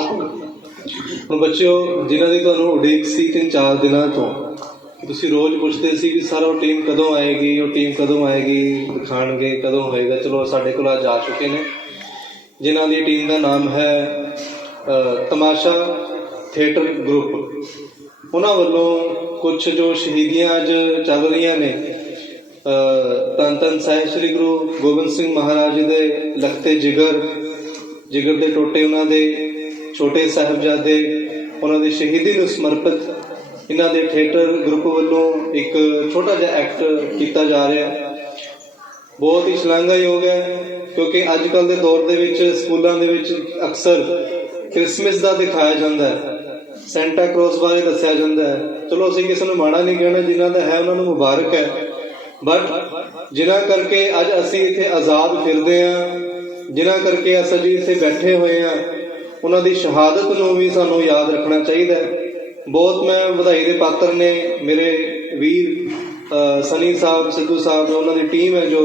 ਹੁਣ ਬੱਚਿਓ ਜਿਨ੍ਹਾਂ ਦੀ ਤੁਹਾਨੂੰ ਉਡੀਕ ਸੀ ਤਿੰਨ ਚਾਰ ਦਿਨਾਂ ਤੋਂ ਤੁਸੀਂ ਰੋਜ਼ ਪੁੱਛਦੇ ਸੀ ਕਿ ਸਰ ਉਹ ਟੀਮ ਕਦੋਂ ਆਏਗੀ? ਉਹ ਟੀਮ ਕਦੋਂ ਆਏਗੀ? ਦਿਖਾਣਗੇ ਕਦੋਂ ਹੋਏਗਾ? ਚਲੋ ਸਾਡੇ ਕੋਲ ਅੱਜ ਆ ਚੁੱਕੇ ਨੇ। ਜਿਨ੍ਹਾਂ ਦੀ ਟੀਮ ਦਾ ਨਾਮ ਹੈ ਤਮਾਸ਼ਾ ਥੀਏਟਰ ਗਰੁੱਪ। ਉਹਨਾਂ ਵੱਲੋਂ ਕੁਝ ਜੋ ਸ਼ਹੀਦੀਆਂ ਅੱਜ ਚੱਲ ਰਹੀਆਂ ਨੇ ਅ, ਧੰਨ ਧੰਨ ਸਾਹਿਬ ਸ੍ਰੀ ਗੁਰੂ ਗੋਬਿੰਦ ਸਿੰਘ ਮਹਾਰਾਜ ਜੀ ਦੇ ਲਖਤੇ ਜਿਗਰ ਜਿਗਰ ਦੇ ਟੋਟੇ ਉਹਨਾਂ ਦੇ ਛੋਟੇ ਸਾਹਿਬਜ਼ਾਦੇ, ਉਹਨਾਂ ਦੀ ਸ਼ਹੀਦੀ ਨੂੰ ਸਮਰਪਿਤ ਇਹਨਾਂ ਦੇ ਥੀਏਟਰ ਗਰੁੱਪ ਵੱਲੋਂ ਇੱਕ ਛੋਟਾ ਜਿਹਾ ਐਕਟ ਕੀਤਾ ਜਾ ਰਿਹਾ। ਹੈ ਬਹੁਤ ਹੀ ਸ਼ਲਾਘਾਯੋਗ ਹੈ, ਕਿਉਂਕਿ ਅੱਜ ਕੱਲ ਦੇ ਦੌਰ ਦੇ ਵਿੱਚ, ਸਕੂਲਾਂ ਦੇ ਵਿੱਚ ਅਕਸਰ ਕ੍ਰਿਸਮਸ ਦਾ ਦਿਖਾਇਆ ਜਾਂਦਾ ਹੈ। ਸੈਂਟਾ ਕਲੌਸ ਬਾਰੇ ਦੱਸਿਆ ਜਾਂਦਾ ਹੈ। ਚਲੋ, ਅਸੀਂ ਕਿਸੇ ਨੂੰ ਮਾੜਾ ਨਹੀਂ ਕਹਿਣਾ, ਜਿਨ੍ਹਾਂ ਦਾ ਹੈ, ਉਹਨਾਂ ਨੂੰ ਮੁਬਾਰਕ ਹੈ। ਬਟ ਜਿਨ੍ਹਾਂ ਕਰਕੇ ਅੱਜ ਅਸੀਂ ਇੱਥੇ ਆਜ਼ਾਦ ਫਿਰਦੇ ਹਾਂ, ਜਿਨ੍ਹਾਂ ਕਰਕੇ ਅਸੀਂ ਜੀ ਇੱਥੇ ਬੈਠੇ ਹੋਏ ਹਾਂ ਉਹਨਾਂ ਦੀ ਸ਼ਹਾਦਤ ਨੂੰ ਵੀ ਸਾਨੂੰ ਯਾਦ ਰੱਖਣਾ ਚਾਹੀਦਾ ਹੈ। ਬਹੁਤ ਮੈਂ ਵਧਾਈ ਦੇ ਪਾਤਰ ਨੇ ਮੇਰੇ ਵੀਰ ਸਨੀ ਸਾਹਿਬ, ਸਿੱਧੂ ਸਾਹਿਬ ਉਹਨਾਂ ਦੀ ਟੀਮ ਹੈ ਜੋ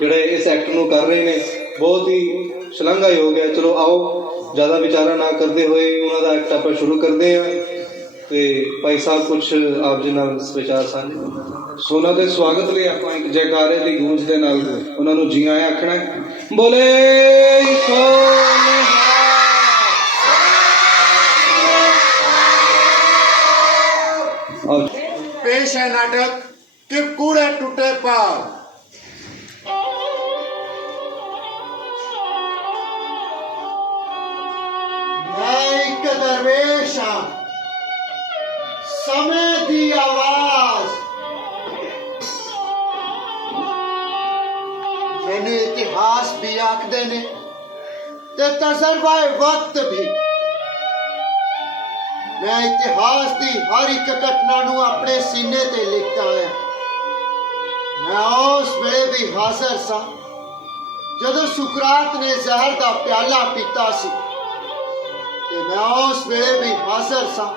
ਜਿਹੜੇ ਇਸ ਐਕਟ ਨੂੰ ਕਰ ਰਹੇ ਨੇ। ਬਹੁਤ ਹੀ ਸ਼ਲਾਘਾਯੋਗ ਹੈ। ਚਲੋ ਆਓ, ਜ਼ਿਆਦਾ ਵਿਚਾਰਾ ਨਾ ਕਰਦੇ ਹੋਏ ਉਹਨਾਂ ਦਾ ਐਕਟ ਆਪਾਂ ਸ਼ੁਰੂ ਕਰਦੇ ਹਾਂ। ਤੇ ਭਾਈ ਸਾਹਿਬ ਕੁਝ ਆਪ ਜੀ ਨਾਲ ਵਿਚਾਰ ਸਾਂਝੇ। ਸੋਨਾ ਦੇ ਸਵਾਗਤ ਲਈ ਆਪਾਂ ਇੱਕ ਜੈਕਾਰੇ ਦੀ ਗੂੰਜ ਦੇ ਨਾਲ ਉਹਨਾਂ ਨੂੰ ਜੀ ਆਇਆਂ ਆਖਣਾ ਬੋਲੇ ਸੋਨੇ ਪੇਸ਼ ਹੈ ਨਾਟਕ ਕਿ ਕੂੜੇ ਟੁੱਟੇ ਪਾਲ ਮੈਂ ਇੱਕ ਦਰਵੇਸ਼ ਹਾਂ ਸਮੇਂ ਦੀ ਆਵਾਜ਼ ਮੈਨੂੰ ਇਤਿਹਾਸ ਵੀ ਆਖਦੇ ਨੇ ਤੇ ਤਜਰਬਾ ਵਕਤ ਵੀ ਮੈਂ ਇਤਿਹਾਸ ਦੀ ਹਰ ਇੱਕ ਘਟਨਾ ਨੂੰ ਆਪਣੇ ਸੀਨੇ ਤੇ ਲਿਖਦਾ ਹਾਂ ਮੈਂ ਉਸ ਵੇਲੇ ਵੀ ਹਾਜ਼ਰ ਸਾਂ, ਜਦੋਂ ਸੁਕਰਾਤ ਨੇ ਜ਼ਹਿਰ ਦਾ ਪਿਆਲਾ ਪੀਤਾ ਸੀ। ਤੇ ਮੈਂ ਉਸ ਵੇਲੇ ਵੀ ਹਾਜ਼ਰ ਸਾਂ,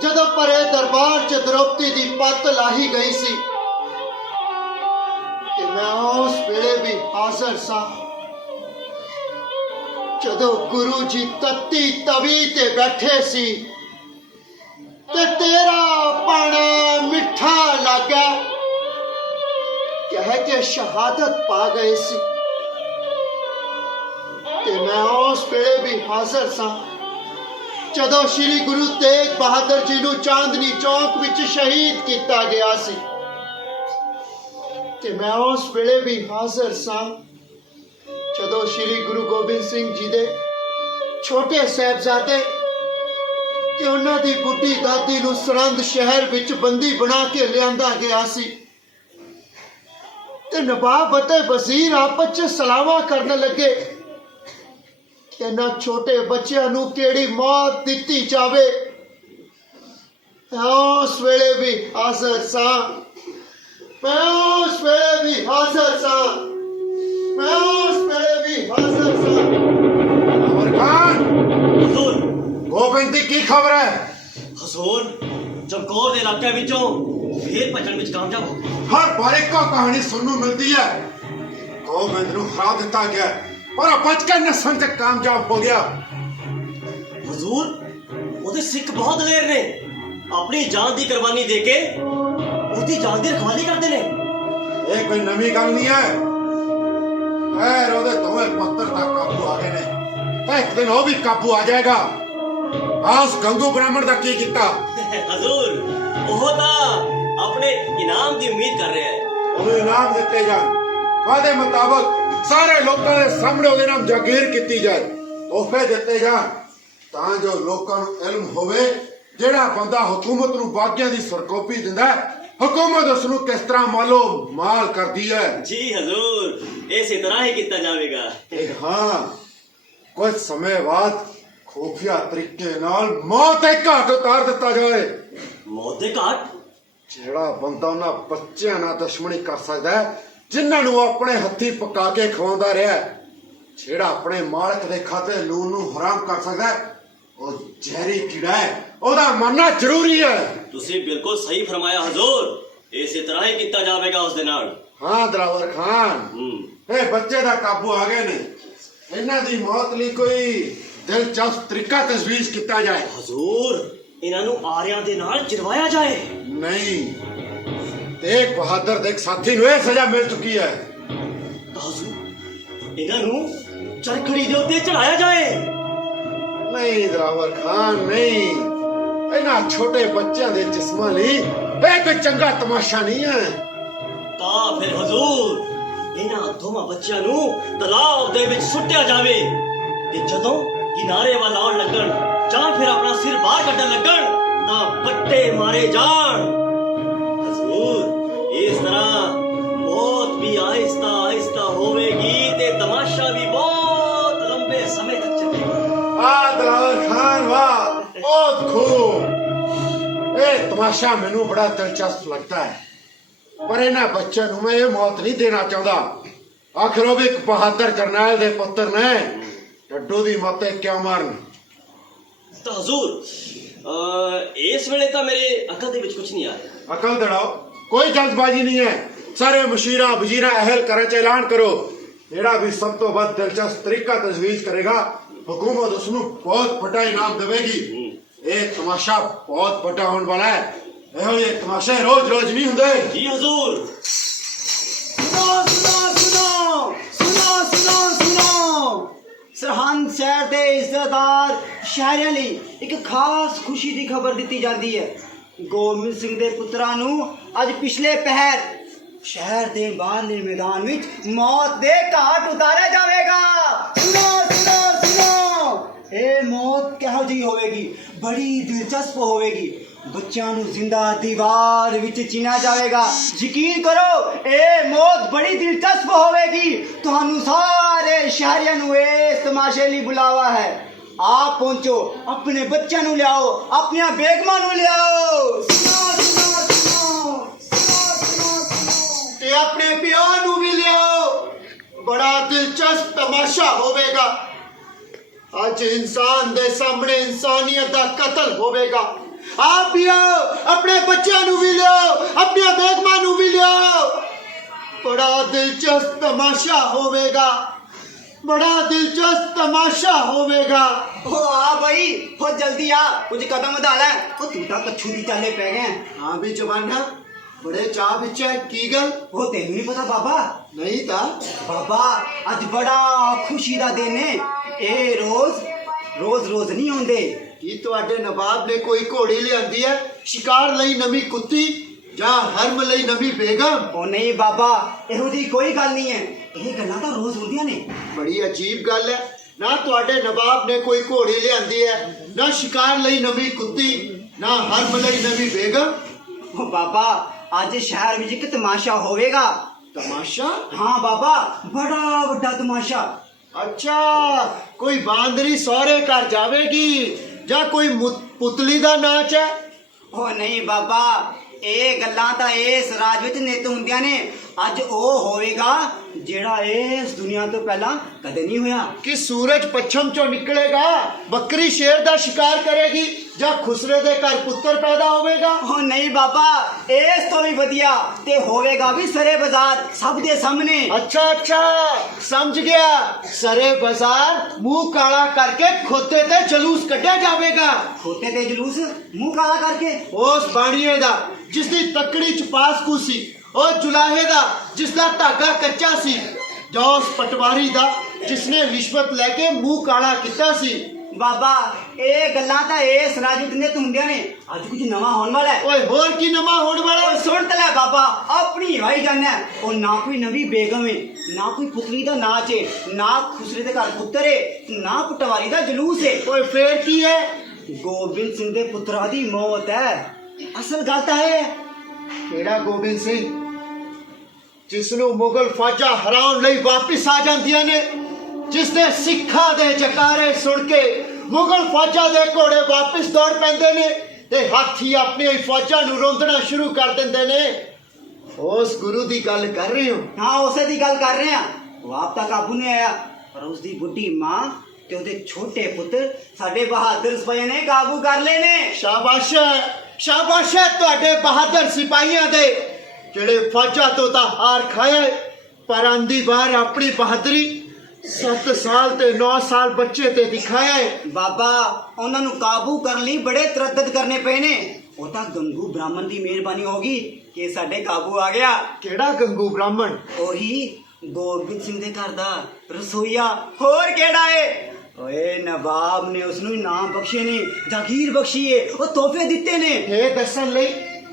ਜਦੋਂ ਪਰੇ ਦਰਬਾਰ 'ਚ ਦ੍ਰੋਪਦੀ ਦੀ ਪੱਤ ਲਾਹੀ ਗਈ ਸੀ। ਤੇ ਮੈਂ ਉਸ ਵੇਲੇ ਵੀ ਹਾਜ਼ਰ ਸਾਂ, ਜਦੋਂ ਗੁਰੂ ਜੀ ਤੱਤੀ ਤਵੀ ਤੇ ਬੈਠੇ ਸੀ। ਤੇ ਤੇਰਾ ਪਾਣਾ ਮਿੱਠਾ ਲੱਗਾ ਕਹਿ ਕੇ ਸ਼ਹਾਦਤ ਪਾ ਗਏ ਸੀ। ਤੇ ਮੈਂ ਉਸ ਵੇਲੇ ਵੀ ਹਾਜ਼ਰ ਸਾਂ। ਜਦੋਂ ਸ੍ਰੀ ਗੁਰੂ ਤੇਗ ਬਹਾਦਰ ਜੀ ਨੂੰ ਚਾਂਦਨੀ ਚੌਕ ਵਿੱਚ ਸ਼ਹੀਦ ਕੀਤਾ ਗਿਆ ਸੀ। ਤੇ ਮੈਂ ਉਸ ਵੇਲੇ ਵੀ ਹਾਜ਼ਰ ਸਾਂ। ਜਦੋਂ ਸ੍ਰੀ ਗੁਰੂ ਗੋਬਿੰਦ ਸਿੰਘ ਜੀ ਦੇ ਛੋਟੇ ਸਾਹਿਬਜ਼ਾਦੇ ਕਿ ਉਹਨਾਂ ਦੀ ਬੁੱਢੀ ਦਾਦੀ ਨੂੰ ਸਰੰਦ ਸ਼ਹਿਰ ਵਿੱਚ ਬੰਦੀ ਬਣਾ ਕੇ ਲਿਆਂਦਾ ਗਿਆ ਸੀ। ਤੇ ਨਵਾਬ ਅਤੇ ਵਜ਼ੀਰ ਆਪਸ ਚ ਸਲਾਵਾ ਕਰਨ ਲੱਗੇ ਕਿ ਇਹਨਾਂ ਛੋਟੇ ਬੱਚਿਆਂ ਨੂੰ ਕਿਹੜੀ ਮੌਤ ਦਿੱਤੀ ਜਾਵੇ। ਉਸ ਵੇਲੇ ਵੀ ਹਾਜ਼ਰ ਸਾਂ। ਮੈਂ ਉਸ ਵੇਲੇ ਵੀ ਹਾਜ਼ਰ ਸਾਂ। ਮੈਂ ਉਸ ਵੇਲੇ ਵੀ ਹਾਜ਼ਰ ਸਾਂ। ਸਰਪੰਚ ਦੀ ਕੀ ਖਬਰ ਹੈ? ਹਸੂਰ ਚਮਕੌਰ ਦੇ ਇਲਾਕੇ ਵਿੱਚੋਂ ਫੇਰ ਭੱਜਣ ਵਿੱਚ ਕਾਮਯਾਬ ਹੋ ਗਏ ਹਰ ਵਾਰ ਇੱਕੋ ਕਹਾਣੀ ਸੁਣਨ ਨੂੰ ਮਿਲਦੀ ਹੈ। ਉਹ ਮੈਨੂੰ ਹਰਾ ਦਿੱਤਾ ਗਿਆ ਪਰ ਬਚ ਕੇ ਨਸਣ ਤੱਕ ਕਾਮਯਾਬ ਹੋ ਗਿਆ। ਹਜ਼ੂਰ ਉਹਦੇ ਸਿੱਖ ਬਹੁਤ ਲੇਰ ਨੇ। ਆਪਣੀ ਜਾਨ ਦੀ ਕੁਰਬਾਨੀ ਦੇ ਕੇ ਉਹਦੀ ਜਾਨ ਦੀ ਰਖਵਾਲੀ ਕਰਦੇ ਨੇ। ਇਹ ਕੋਈ ਨਵੀਂ ਗੱਲ ਨਹੀਂ ਹੈ। ਐ ਉਹਦੇ ਦੋਵੇਂ ਪੁੱਤਰ ਦਾ ਕਾਬੂ ਆ ਗਏ ਨੇ। ਤਾਂ ਇੱਕ ਦਿਨ ਉਹ ਵੀ ਕਾਬੂ ਆ ਜਾਏਗਾ। ਆਸ ਗੰਗੂ ਬ੍ਰਾਹਮਣ ਦਾ ਕੀ ਕੀਤਾ? ਹਜ਼ੂਰ ਉਹ ਤਾਂ ਆਪਣੇ ਇਨਾਮ ਦੀ ਉਮੀਦ ਕਰ ਰਿਹਾ ਹੈ। ਉਹਨੂੰ ਇਨਾਮ ਦਿੱਤੇ ਜਾਣ। ਵਾਅਦੇ ਮੁਤਾਬਕ ਸਾਰੇ ਲੋਕਾਂ ਦੇ ਸਾਹਮਣੇ ਉਹਦੇ ਨਾਮ ਜਾਗੀਰ ਕੀਤੀ ਜਾਏ। ਤੋਹਫੇ ਦਿੱਤੇ ਜਾਣ ਤਾਂ ਜੋ ਲੋਕਾਂ ਨੂੰ ਇਲਮ ਹੋਵੇ। ਜਿਹੜਾ ਬੰਦਾ ਹਕੂਮਤ ਨੂੰ ਬਾਗਿਆਂ ਦੀ ਸਰਕੋਪੀ ਦਿੰਦਾ ਹਕੂਮਤ ਉਸ ਨੂੰ ਕਿਸ ਤਰ੍ਹਾਂ ਮਾਲੋ ਮਾਲ ਕਰਦੀ ਹੈ? ਜੀ ਹਜ਼ੂਰ ਇਸੇ ਤਰ੍ਹਾਂ ਹੀ ਕੀਤਾ ਜਾਵੇਗਾ। ਹਾਂ ਕੁਝ ਸਮੇਂ ਬਾਅਦ ਖੂਫੀਆ ਤਰੀਕੇ ਨਾਲ ਮੌਤ ਦੇ ਘਾਟ ਉਤਾਰ ਦਿੱਤਾ ਜਾਏ। ਮੌਤ ਦੇ ਘਾਟ? ਜਿਹੜਾ ਬੰਦਾ ਉਹਨਾਂ ਬੱਚਿਆਂ ਨਾਲ ਦੁਸ਼ਮਣੀ ਕਰ ਸਕਦਾ ਹੈ ਜਿਨ੍ਹਾਂ ਨੂੰ ਆਪਣੇ ਹੱਥੀ ਪਕਾ ਕੇ ਖਵਾਉਂਦਾ ਰਿਹਾ। ਜਿਹੜਾ ਆਪਣੇ ਮਾਲਕ ਦੇ ਖਾਤੇ ਲੂਣ ਨੂੰ ਹਰਾਮ ਕਰ ਸਕਦਾ ਉਹ ਜ਼ਹਿਰੀ ਕੀੜਾ ਹੈ ਉਹਦਾ ਮਰਨਾ ਜ਼ਰੂਰੀ ਹੈ। ਤੁਸੀਂ ਬਿਲਕੁਲ ਸਹੀ ਫਰਮਾਇਆ ਹਜ਼ੂਰ। ਇਸੇ ਤਰ੍ਹਾਂ ਹੀ ਕੀਤਾ ਜਾਵੇਗਾ ਉਸ ਦੇ ਨਾਲ। ਹਾਂ ਦਰਾਵਰ ਖਾਨ। ਹੂੰ। ਇਹ ਬੱਚੇ ਦਾ ਕਾਬੂ ਆ ਗਏ ਨੇ। ਇਹਨਾਂ ਦੀ ਮੌਤ ਲਈ ਕੋਈ ਦਿਲਚਸਪ ਤਰੀਕਾ ਤਜਵੀਜ਼ ਕੀਤਾ ਜਾਏ। ਹਜ਼ੂਰ ਇਹਨਾਂ ਨੂੰ ਆਰਿਆਂ ਦੇ ਨਾਲ ਜਰਵਾਇਆ ਜਾਏ। ਨਹੀਂ ਤੇਗ ਬਹਾਦਰ ਦੇ ਇੱਕ ਸਾਥੀ ਨੂੰ ਇਹ ਸਜ਼ਾ ਮਿਲ ਚੁੱਕੀ ਹੈ। ਤਾਂ ਹਜ਼ੂਰ ਇਹਨਾਂ ਨੂੰ ਚਰਖੜੀ ਦੇ ਉੱਤੇ ਚੜਾਇਆ ਜਾਏ। ਨਹੀਂ ਦਰਾਵਰ ਖਾਨ ਨਹੀਂ। ਇਹਨਾਂ ਛੋਟੇ ਬੱਚਿਆਂ ਦੇ ਜਿਸਮਾਂ ਲਈ ਇਹ ਕੋਈ ਚੰਗਾ ਤਮਾਸ਼ਾ ਨਹੀਂ ਹੈ। ਤਾਂ ਫਿਰ ਹਜ਼ੂਰ ਇਹਨਾਂ ਦੋਵਾਂ ਬੱਚਿਆਂ ਨੂੰ ਤਲਾਬ ਦੇ ਵਿੱਚ ਸੁੱਟਿਆ ਜਾਵੇ। ਤੇ ਜਦੋਂ ਕਿਨਾਰੇ ਵੱਲ ਆਉਣ ਲੱਗਣ, ਜਾਂ ਫਿਰ ਆਪਣਾ ਸਿਰ ਬਾਹਰ ਕੱਢਣ ਲੱਗਣ, ਤਾਂ ਬੱਟੇ ਮਾਰੇ ਜਾਣ। ਹਜ਼ੂਰ, ਇਸ ਤਰ੍ਹਾਂ ਮੌਤ ਵੀ ਆਹਿਸਤਾ ਆਹਿਸਤਾ ਹੋਵੇਗੀ ਤੇ ਤਮਾਸ਼ਾ ਵੀ ਬਹੁਤ ਲੰਬੇ ਸਮੇਂ ਤੱਕ ਚੱਲੇਗਾ। ਆ ਦਰਾਵਰ ਖਾਨ, ਵਾਹ, ਬਹੁਤ ਖੂਬ। ਇਹ ਤਮਾਸ਼ਾ ਮੈਨੂੰ ਬੜਾ ਦਿਲਚਸਪ ਲੱਗਦਾ ਹੈ। ਪਰ ਇਹਨਾਂ ਬੱਚਿਆਂ ਨੂੰ ਮੈਂ ਇਹ ਮੌਤ ਨਹੀਂ ਦੇਣਾ ਚਾਹੁੰਦਾ। ਆਖਰ ਉਹ ਵੀ ਇੱਕ ਬਹਾਦਰ ਜਰਨੈਲ ਦੇ ਪੁੱਤਰ ਨੇ। ਡੱਡੂ ਦੀ ਮੌਤੇ ਕਿਉਂ ਮਰਨ ਤਾਂ ਹਜ਼ੂਰ ਅਹ, ਇਸ ਵੇਲੇ ਤਾਂ ਮੇਰੇ ਅਕਲ ਦੇ ਵਿੱਚ ਕੁਝ ਨਹੀਂ ਆ ਰਿਹਾ ਅਕਲ ਦੜਾਓ ਕੋਈ ਜਲਦਬਾਜ਼ੀ ਨਹੀਂ ਹੈ ਸਾਰੇ ਮਸ਼ੀਰਾ ਵਜ਼ੀਰਾ ਅਹਿਲ ਕਰਨ ਚ ਐਲਾਨ ਕਰੋ ਜਿਹੜਾ ਵੀ ਸਭ ਤੋਂ ਵੱਧ ਦਿਲਚਸਪ ਤਰੀਕਾ ਤਜਵੀਜ਼ ਕਰੇਗਾ ਹਕੂਮਤ ਉਸ ਨੂੰ ਬਹੁਤ ਵੱਡਾ ਇਨਾਮ ਦੇਵੇਗੀ ਇਹ ਤਮਾਸ਼ਾ ਬਹੁਤ ਵੱਡਾ ਹੋਣ ਵਾਲਾ ਹੈ ਇਹੋ ਜਿਹੇ ਤਮਾਸ਼ੇ ਰੋਜ਼ ਰੋਜ਼ ਨਹੀਂ ਹੁੰਦੇ ਜੀ ਹਜ਼ੂਰ ਸੁਣੋ ਸੁਣੋ ਸੁਣੋ ਸੁਣੋ ਸੁਣੋ ਸੁਣੋ ਸਰਹੰਦ ਸ਼ਹਿਰ ਦੇ ਇੱਜ਼ਤਦਾਰ ਸ਼ਹਿਰੀਆਂ ਲਈ ਇੱਕ ਖਾਸ ਖੁਸ਼ੀ ਦੀ ਖਬਰ ਦਿੱਤੀ ਜਾਂਦੀ ਹੈ। ਗੋਬਿੰਦ ਸਿੰਘ ਦੇ ਪੁੱਤਰਾਂ ਨੂੰ ਅੱਜ ਪਿਛਲੇ ਪਹਿਰ ਸ਼ਹਿਰ ਦੇ ਬਾਹਰਲੇ ਮੈਦਾਨ ਵਿੱਚ ਮੌਤ ਦੇ ਘਾਟ ਉਤਾਰਿਆ ਜਾਵੇਗਾ। ਸੁਣੋ ਸੁਣੋ ਸੁਣੋ। ਇਹ ਮੌਤ ਕਿਹੋ ਜਿਹੀ ਹੋਵੇਗੀ? ਬੜੀ ਦਿਲਚਸਪ ਹੋਵੇਗੀ। ਬੱਚਿਆਂ ਨੂੰ ਜ਼ਿੰਦਾ ਦੀਵਾਰ ਵਿੱਚ ਚਿਣਿਆ ਜਾਵੇਗਾ। ਯਕੀਨ ਕਰੋ, ਇਹ ਮੌਤ ਬੜੀ ਦਿਲਚਸਪ ਹੋਵੇਗੀ। ਤੁਹਾਨੂੰ ਸਾਰੇ ਸ਼ਹਿਰੀਆਂ ਨੂੰ ਇਸ ਤਮਾਸ਼ੇ ਲਈ ਬੁਲਾਵਾ ਹੈ। ਆਪ ਪਹੁੰਚੋ, ਆਪਣੇ ਬੱਚਿਆਂ ਨੂੰ ਲਿਆਓ, ਆਪਣੀਆਂ ਬੇਗਮਾਂ ਨੂੰ ਲਿਆਓ। ਸੁਣੋ ਸੁਣੋ ਸੁਣੋ ਸੁਣੋ ਸੁਣੋ। ਸੁਣੋ ਤੇ ਆਪਣੇ ਪਿਓ ਨੂੰ ਵੀ ਲਿਆਓ। ਬੜਾ ਦਿਲਚਸਪ ਤਮਾਸ਼ਾ ਹੋਵੇਗਾ। ਅੱਜ ਇਨਸਾਨ ਦੇ ਸਾਹਮਣੇ ਇਨਸਾਨੀਅਤ ਦਾ ਕਤਲ ਹੋਵੇਗਾ। ਆਪ ਵੀ ਆਓ ਆਪਣੇ ਬੱਚਿਆਂ ਨੂੰ ਵੀ ਲਿਆਓ ਆਪਣੀਆਂ ਬੇਗਮਾਂ ਨੂੰ ਵੀ ਲਿਆਓ। ਬੜਾ ਦਿਲਚਸਪ ਤਮਾਸ਼ਾ ਹੋਵੇਗਾ। ਬੜਾ ਦਿਲਚਸਪ ਤਮਾਸ਼ਾ ਹੋਵੇਗਾ। ਉਹ ਆ ਬਈ ਹੋ ਜਲਦੀ ਆ ਕੁਝ ਕਦਮ ਵਧਾ ਲੈ। ਉਹ ਤੂੰ ਤਾਂ ਕੱਛੂ ਦੀ ਚਾਲੇ ਪੈ ਗਿਆ। ਹਾਂ ਵੀ ਜਵਾਨਾ ਬੜੇ ਚਾਹ ਵਿੱਚ ਹੈ ਕੀ ਗੱਲ? ਉਹ ਤੈਨੂੰ ਨਹੀਂ ਪਤਾ ਬਾਬਾ? ਨਹੀਂ ਤਾਂ। ਬਾਬਾ ਅੱਜ ਬੜਾ ਖੁਸ਼ੀ ਦਾ ਦਿਨ ਹੈ ਇਹ ਰੋਜ਼ ਰੋਜ਼ ਰੋਜ਼ ਨਹੀਂ ਆਉਂਦੇ। ਕੀ ਤੁਹਾਡੇ ਨਵਾਬ ਨੇ ਕੋਈ ਘੋੜੀ ਲਿਆਂਦੀ ਹੈ? ਸ਼ਿਕਾਰ ਲਈ ਨਵੀਂ ਕੁੱਤੀ ਜਾਂ ਹਰਮ ਲਈ ਨਵੀਂ ਬੇਗਮ? ਉਹ ਨਹੀਂ ਬਾਬਾ ਇਹੋ ਜਿਹੀ ਕੋਈ ਗੱਲ ਨਹੀਂ ਹੈ। ਇਹ ਗੱਲਾਂ ਤਾਂ ਰੋਜ਼ ਹੁੰਦੀਆਂ ਨੇ। ਬੜੀ ਅਜੀਬ ਗੱਲ ਹੈ। ਨਾ ਤੁਹਾਡੇ ਨਵਾਬ ਨੇ ਕੋਈ ਘੋੜੀ ਲਿਆਂਦੀ ਹੈ ਨਾ ਸ਼ਿਕਾਰ ਲਈ ਨਵੀਂ ਕੁੱਤੀ ਨਾ ਹਰਮ ਲਈ ਨਵੀਂ ਬੇਗਮ? ਉਹ ਬਾਬਾ ਅੱਜ ਸ਼ਹਿਰ ਵਿੱਚ ਇੱਕ ਤਮਾਸ਼ਾ ਹੋਵੇਗਾ। ਤਮਾਸ਼ਾ? ਹਾਂ ਬਾਬਾ ਬੜਾ ਵੱਡਾ ਤਮਾਸ਼ਾ। ਅੱਛਾ ਕੋਈ ਬਾਂਦਰੀ ਸਹੁਰੇ ਘਰ ਜਾਵੇਗੀ? ਜਾਂ ਕੋਈ ਪੁਤਲੀ ਦਾ ਨਾਚ ਹੈ? ਉਹ ਨਹੀਂ ਬਾਬਾ, ਇਹ ਗੱਲਾਂ ਤਾਂ ਇਸ ਰਾਜ ਵਿੱਚ ਨਿਤ ਹੁੰਦੀਆਂ ਨੇ। ਅੱਜ ਉਹ ਹੋਵੇਗਾ ਜਿਹੜਾ ਇਸ ਦੁਨੀਆ ਤੋਂ ਪਹਿਲਾਂ ਕਦੇ ਨਹੀਂ ਹੋਇਆ। ਕਿ ਸੂਰਜ ਪੱਛਮ ਚੋਂ ਨਿਕਲੇਗਾ ਬੱਕਰੀ ਸ਼ੇਰ ਦਾ ਸ਼ਿਕਾਰ ਕਰੇਗੀ ਜਾਂ ਖੁਸਰੇ ਦੇ ਘਰ ਪੁੱਤਰ ਪੈਦਾ ਹੋਵੇਗਾ? ਉਹ ਨਹੀਂ ਬਾਬਾ ਇਸ ਤੋਂ ਵੀ ਵਧੀਆ ਤੇ ਹੋਵੇਗਾ ਵੀ ਸਰੇ ਬਾਜ਼ਾਰ ਸਭ ਦੇ ਸਾਹਮਣੇ। ਅੱਛਾ ਅੱਛਾ ਸਮਝ ਗਿਆ। ਸਰੇ ਬਾਜ਼ਾਰ ਮੂੰਹ ਕਾਲਾ ਕਰਕੇ ਖੋਤੇ ਤੇ ਜਲੂਸ ਕੱਢਿਆ ਜਾਵੇਗਾ। ਖੋਤੇ ਤੇ ਜਲੂਸ ਮੂੰਹ ਕਾਲਾ ਕਰਕੇ? ਉਸ ਬਾਣੀਏ ਦਾ ਜਿਸ ਦੀ ਤੱਕੜੀ ਚ ਪਾਸਕੂ ਸੀ ਉਹ ਜੁਲਾਹੇ ਦਾ ਜਿਸ ਦਾ ਧਾਗਾ ਕੱਚਾ ਸੀ। ਜਾਂ ਉਸ ਪਟਵਾਰੀ ਦਾ ਜਿਸ ਨੇ ਰਿਸ਼ਵਤ ਲੈ ਕੇ ਮੂੰਹ ਕਾਲਾ ਕੀਤਾ ਸੀ। ਬਾਬਾ ਇਹ ਗੱਲਾਂ ਤਾਂ ਇਸ ਰਾਜ ਵਿੱਚ ਨਿਤ ਹੁੰਦੀਆਂ ਨੇ। ਅੱਜ ਕੁਝ ਨਵਾਂ ਹੋਣ ਵਾਲਾ ਹੈ। ਓਏ ਹੋਰ ਕੀ ਨਵਾਂ ਹੋਣ ਵਾਲਾ ਓਏ ਸੁਣ ਤੇ ਲੈ ਬਾਬਾ ਆਪਣੀ ਹਵਾਈ ਜਾਨਾ ਹੈ। ਉਹ ਨਾ ਕੋਈ ਨਵੀਂ ਬੇਗਮ ਹੈ ਨਾ ਕੋਈ ਪੁਤਲੀ ਦਾ ਨਾਚ ਹੈ ਨਾ ਖੁਸਰੇ ਦੇ ਘਰ ਪੁੱਤਰ ਹੈ ਨਾ ਪਟਵਾਰੀ ਦਾ ਜਲੂਸ ਹੈ ਓਏ ਫੇਰ ਕੀ ਹੈ? ਗੋਬਿੰਦ ਸਿੰਘ ਦੇ ਪੁੱਤਰਾਂ ਦੀ ਮੌਤ ਹੈ। ਅਸਲ ਗੱਲ ਤਾਂ ਇਹ ਹੈ ਕਿਹੜਾ ਗੋਬਿੰਦ ਸਿੰਘ? ਜਿਸ ਨੂੰ ਮੁਗਲ ਫੌਜਾਂ ਹਰਾਉਣ ਲਈ ਵਾਪਿਸ ਆ ਜਾਂਦੀਆਂ ਨੇ ਜਿਸ ਨੇ ਸਿੱਖਾਂ ਦੇ ਜਕਾਰੇ ਸੁਣ ਕੇ ਮੁਗਲ ਫੌਜਾਂ ਦੇ ਘੋੜੇ ਵਾਪਿਸ ਦੌੜ ਪੈਂਦੇ ਨੇ ਤੇ ਹਾਥੀ ਆਪਣੀਆਂ ਹੀ ਫੌਜਾਂ ਨੂੰ ਰੋਂਦਣਾ ਸ਼ੁਰੂ ਕਰ ਦਿੰਦੇ ਨੇ। ਉਸ ਗੁਰੂ ਦੀ ਗੱਲ ਕਰ ਰਹੇ ਹੋ? ਹਾਂ ਉਸੇ ਦੀ ਗੱਲ ਕਰ ਰਹੇ ਹਾਂ। ਉਹ ਆਪ ਤਾਂ ਕਾਬੂ ਨਹੀਂ ਆਇਆ ਪਰ ਉਸ ਦੀ ਬੁੱਢੀ ਮਾਂ ਤੇ ਉਹਦੇ ਛੋਟੇ ਪੁੱਤਰ ਸਾਡੇ ਬਹਾਦਰ ਸਿਪਾਹੀਆਂ ਨੇ ਕਾਬੂ ਕਰ ਲਏ ਨੇ। ਸ਼ਾਬਾਸ਼ ਸ਼ਾਬਾਸ਼ ਹੈ ਤੁਹਾਡੇ ਬਹਾਦਰ ਸਿਪਾਹੀਆਂ ਦੇ ਜਿਹੜੇ ਫੌਜਾਂ ਤੋਂ ਤਾਂ ਹਾਰ ਖਾਏ ਪਰ ਆਂਦੀ ਬਾਹਰ ਆਪਣੀ ਬਹਾਦਰੀ 7 ਸਾਲ ਤੇ 9 ਸਾਲ ਬੱਚੇ ਤੇ ਦਿਖਾਇਆ ਹੈ। ਬਾਬਾ ਉਹਨਾਂ ਨੂੰ ਕਾਬੂ ਕਰਨ ਲਈ ਬੜੇ ਤਰੱਦਦ ਕਰਨੇ ਪਏ ਨੇ। ਉਹ ਤਾਂ ਗੰਗੂ ਬ੍ਰਾਹਮਣ ਦੀ ਮਿਹਰਬਾਨੀ ਹੋਗੀ ਕਿ ਸਾਡੇ ਕਾਬੂ ਆ ਗਿਆ। ਕਿਹੜਾ ਗੰਗੂ ਬ੍ਰਾਹਮਣ? ਉਹੀ ਗੋਬਿੰਦ ਸਿੰਘ ਦੇ ਘਰ ਦਾ ਰਸੋਈਆ। ਹੋਰ ਕਿਹੜਾ ਏ? ਓਏ ਨਵਾਬ ਨੇ ਉਸ ਨੂੰ ਇਨਾਮ ਬਖਸ਼ੇ ਨੇ ਜਾਗੀਰ ਬਖਸ਼ੀ ਏ ਉਹ ਤੋਹਫੇ ਦਿੱਤੇ ਨੇ। ਇਹ ਦੱਸਣ ਲਈ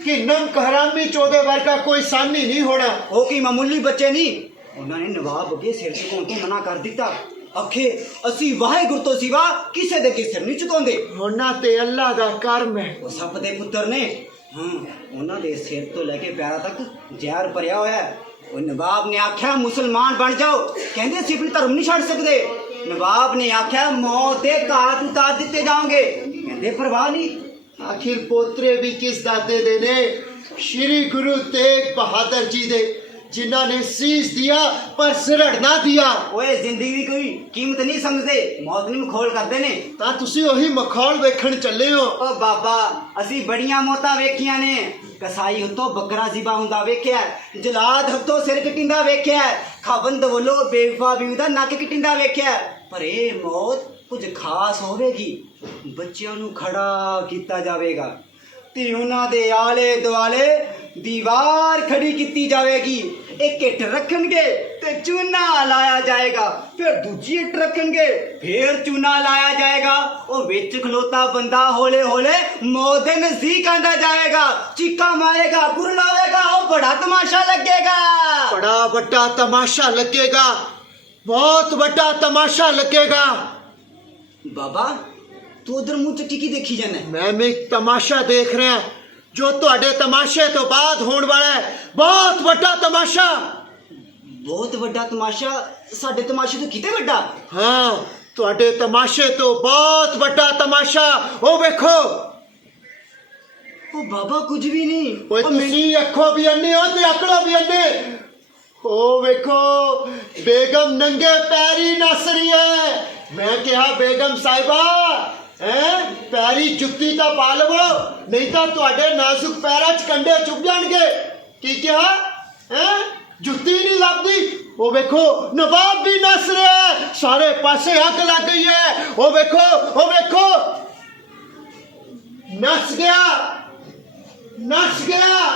ਕਿ ਨਮਕ ਹਰਾਮੀ ਚੋਦੇ ਵਰਗਾ ਕੋਈ ਸਾਨੀ ਨਹੀਂ ਹੋਣਾ। ਉਹ ਕੀ ਮਾਮੂਲੀ ਬੱਚੇ ਨਹੀਂ? ਉਹਨਾਂ ਨੇ ਨਵਾਬ ਅੱਗੇ ਸਿਰ ਝੁਕਾਉਣ ਤੋਂ ਮਨਾ ਕਰ ਦਿੱਤਾ। ਅਖੇ ਅਸੀਂ ਵਾਹਿਗੁਰੂ ਤੋਂ ਸਿਵਾ ਕਿਸੇ ਦੇ ਅੱਗੇ ਸਿਰ ਨਹੀਂ ਝੁਕਾਉਂਦੇ। ਉਹਨਾਂ ਤੇ ਅੱਲਾ ਦਾ ਕਰਮ ਹੈ। ਉਹ ਸੱਪ ਦੇ ਪੁੱਤਰ ਨੇ। ਹਾਂ ਉਹਨਾਂ ਦੇ ਸਿਰ ਤੋਂ ਲੈ ਕੇ ਪੈਰਾਂ ਤੱਕ ਜ਼ਹਿਰ ਭਰਿਆ ਹੋਇਆ ਹੈ। ਉਹ ਨਵਾਬ ਨੇ ਆਖਿਆ, ਮੁਸਲਮਾਨ ਬਣ ਜਾਓ। ਕਹਿੰਦੇ ਅਸੀਂ ਆਪਣਾ ਧਰਮ ਨਹੀਂ ਛੱਡ ਸਕਦੇ। ਨਵਾਬ ਨੇ ਆਖਿਆ, ਮੌਤ ਦੇ ਘਾਟ ਉਤਾਰ ਦਿੱਤੇ ਜਾਓਗੇ। ਕਹਿੰਦੇ, ਪਰਵਾਹ ਨਹੀਂ। ਆਖਿਰ ਪੋਤਰੇ ਵੀ ਕਿਸ ਦਾਦੇ ਦੇ ਨੇ? ਸ਼੍ਰੀ ਗੁਰੂ ਤੇਗ ਬਹਾਦਰ ਜੀ ਦੇ। ਜਿਨ੍ਹਾਂ ਨੇ ਸੀਸ ਦਿਆ ਪਰ ਸਿਰੜ ਨਾ ਦਿਆ। ਓਏ ਜ਼ਿੰਦਗੀ ਦੀ ਕੋਈ ਕੀਮਤ ਨਹੀਂ ਸਮਝਦੇ। ਮੌਤ ਨੂੰ ਮਖੌਲ ਕਰਦੇ ਨੇ। ਤਾਂ ਤੁਸੀਂ ਉਹੀ ਮਖੌਲ ਵੇਖਣ ਚੱਲੇ ਹੋ। ਓ ਬਾਬਾ ਅਸੀਂ ਬੜੀਆਂ ਮੌਤਾਂ ਵੇਖੀਆਂ ਨੇ। ਕਸਾਈ ਹੱਥੋਂ ਬੱਕਰਾ ਜ਼ਿਬਾ ਹੁੰਦਾ ਵੇਖਿਆ। ਹੈ। ਜਲਾਦ ਹੱਥੋਂ ਸਿਰ ਕਟਿੰਦਾ ਵੇਖਿਆ। ਹੈ। ਖਾਵੰਦ ਵੱਲੋਂ ਬੇਵਫਾ ਬੀਵੀ ਦਾ ਨੱਕ ਕਟਿੰਦਾ ਵੇਖਿਆ। ਹੈ। ਪਰ ਇਹ ਮੌਤ ਕੁਝ ਖਾਸ ਹੋਵੇਗੀ। ਬੱਚਿਆਂ ਨੂੰ ਖੜਾ ਕੀਤਾ ਜਾਵੇਗਾ। ਤੇ ਉਹਨਾਂ ਦੇ ਆਲੇ ਦੁਆਲੇ ਦੀਵਾਰ ਖੜੀ ਕੀਤੀ ਜਾਵੇਗੀ ਇੱਕ ਇੱਟ ਰੱਖਣਗੇ ਤੇ ਚੂਨਾ ਲਾਇਆ ਜਾਏਗਾ ਫਿਰ ਦੂਜੀ ਇੱਟ ਰੱਖਣਗੇ ਫਿਰ ਚੂਨਾ ਲਾਇਆ ਜਾਏਗਾ ਉਹ ਵਿੱਚ ਖਲੋਤਾ ਬੰਦਾ ਹੌਲੇ ਹੌਲੇ ਮੌਤ ਦੇ ਨਜ਼ਦੀਕ ਆਂਦਾ ਜਾਏਗਾ ਚੀਕਾ ਮਾਰੇਗਾ ਗੁਰਲਾਵੇਗਾ ਉਹ ਬੜਾ ਤਮਾਸ਼ਾ ਲੱਗੇਗਾ ਬੜਾ ਵੱਡਾ ਤਮਾਸ਼ਾ ਲੱਗੇਗਾ ਬਹੁਤ ਵੱਡਾ ਤਮਾਸ਼ਾ ਲੱਗੇਗਾ ਬਾਬਾ ਤੂੰ ਉਧਰ ਮੂੰਹ ਚ ਟਿਕੀ ਦੇਖੀ ਜਾਂਦਾ ਮੈਂ ਵੀ ਇੱਕ ਤਮਾਸ਼ਾ ਦੇਖ ਰਿਹਾ ਜੋ ਤੁਹਾਡੇ ਤਮਾਸ਼ੇ ਤੋਂ ਬਾਅਦ ਹੋਣ ਵਾਲਾ ਹੈ ਬਹੁਤ ਵੱਡਾ ਤਮਾਸ਼ਾ। ਬਹੁਤ ਵੱਡਾ ਤਮਾਸ਼ਾ। ਸਾਡੇ ਤਮਾਸ਼ੇ ਤੋਂ ਕਿਤੇ ਵੱਡਾ? ਹਾਂ ਤੁਹਾਡੇ ਤਮਾਸ਼ੇ ਤੋਂ ਬਹੁਤ ਵੱਡਾ ਤਮਾਸ਼ਾ। ਉਹ ਵੇਖੋ। ਉਹ ਬਾਬਾ ਕੁਝ ਵੀ ਨਹੀਂ। ਓਏ ਤੁਸੀਂ ਅੱਖੋਂ ਵੀ ਅੰਨੇ ਹੋ ਤੇ ਅਕਲੋਂ ਵੀ ਅੰਨੇ। ਉਹ ਵੇਖੋ ਬੇਗਮ ਨੰਗੇ ਪੈਰੀ ਨੱਸ ਰਹੀ ਹੈ। ਮੈਂ ਕਿਹਾ ਬੇਗਮ ਸਾਹਿਬਾ ਹੈ? ਪੈਰੀ ਜੁੱਤੀ ਤਾਂ ਪਾ ਲਵੋ, ਨਹੀਂ ਤਾਂ ਤੁਹਾਡੇ ਨਾਜ਼ੁਕ ਪੈਰਾਂ 'ਚ ਕੰਡੇ ਚੁੱਭ ਜਾਣਗੇ। ਕੀ ਕਿਹਾ? ਹੈ? ਜੁੱਤੀ ਨਹੀਂ ਲੱਭਦੀ। ਉਹ ਵੇਖੋ, ਨਵਾਬ ਵੀ ਨੱਸ ਰਿਹਾ ਸਾਰੇ ਪਾਸੇ ਅੱਗ ਲੱਗ ਗਈ ਹੈ। ਉਹ ਵੇਖੋ ਉਹ ਵੇਖੋ। ਨੱਸ ਗਿਆ। ਨੱਚ ਗਿਆ।